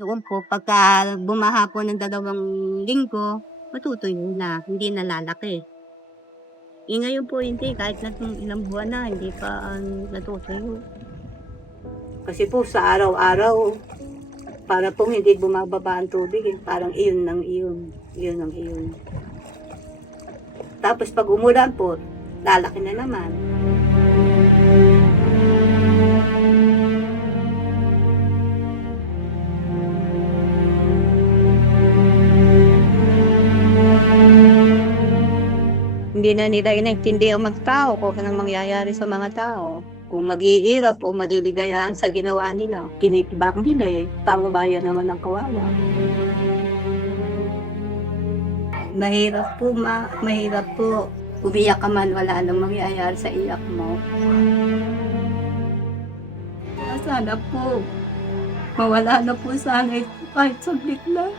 Noon po, pagka bumaha po ng dalawang linggo, matutuyo na, hindi na lalaki. Eh ngayon po hindi, kahit na ilang buwan na, hindi pa um, natutuyo. Kasi po sa araw-araw, para pong hindi bumababa ang tubig, eh, parang iyon ng iyon, iyon ng iyon. Tapos pag umulan po, lalaki na naman. Hindi na nila inaintindi ang mga tao kung anong mangyayari sa mga tao. Kung mag-iirap o maliligayahan sa ginawa nila, kinitibak nila eh. Tama bayan naman ang kawawa. Mahirap po, ma. Mahirap po. Umiyak ka man, wala nang mangyayari sa iyak mo. Ah, Sana po, mawala na po sana kahit saglit lang.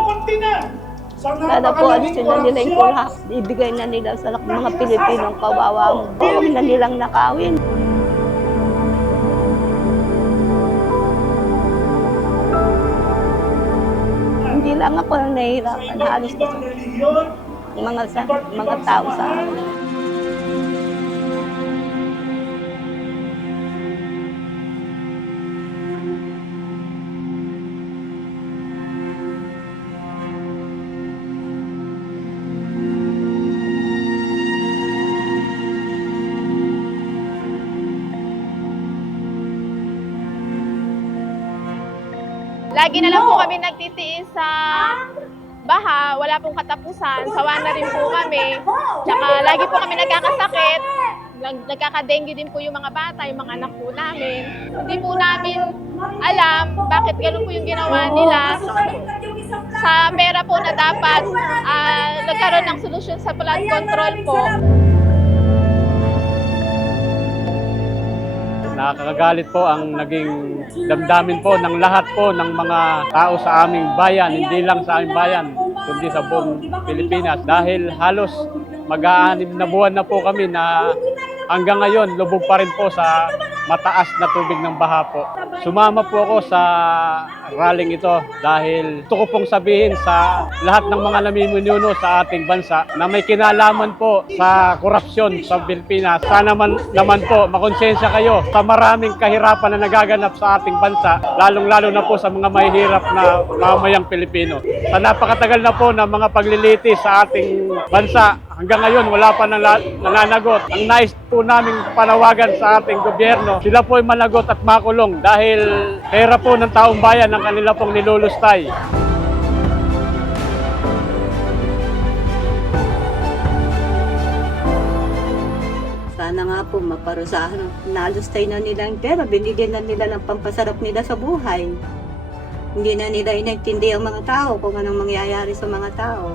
Na sila. Sana po, alisin na nila yung kulha. Ibigay na nila sa mga Pilipinong kawawa. Huwag na nilang nakawin. Hindi lang ako ang nahihirapan. Halos na mga, sa, mga tao sa akin. Lagi na lang po kami nagtitiis sa baha, wala pong katapusan, sawa na rin po kami. Tsaka lagi po kami nagkakasakit, nag- nagkakadengue din po yung mga bata, yung mga anak po namin. Hindi po namin alam bakit ganun po yung ginawa nila. Sa pera po na dapat ah, nagkaroon ng solusyon sa flood control po. Nakakagalit po ang naging damdamin po ng lahat po ng mga tao sa aming bayan, hindi lang sa aming bayan, kundi sa buong Pilipinas. Dahil halos mag-aanim na buwan na po kami na hanggang ngayon lubog pa rin po sa mataas na tubig ng baha po. Sumama po ako sa rallying ito dahil gusto ko pong sabihin sa lahat ng mga namiminuno sa ating bansa na may kinalaman po sa korupsyon sa Pilipinas. Sana man, naman po makonsensya kayo sa maraming kahirapan na nagaganap sa ating bansa, lalong-lalo na po sa mga mahihirap na mamayang Pilipino. Sa napakatagal na po ng mga paglilitis sa ating bansa, hanggang ngayon wala pa nala- nananagot. Ang nais po namin panawagan sa ating gobyerno, sila po ay managot at makulong dahil pera po ng taong bayan ang kanila pong nilulustay. Sana nga po maparusahan. Nalustay na nila yung pera, binigyan na nila ng pampasarap nila sa buhay. Hindi na nila inaintindi ang mga tao kung anong mangyayari sa mga tao.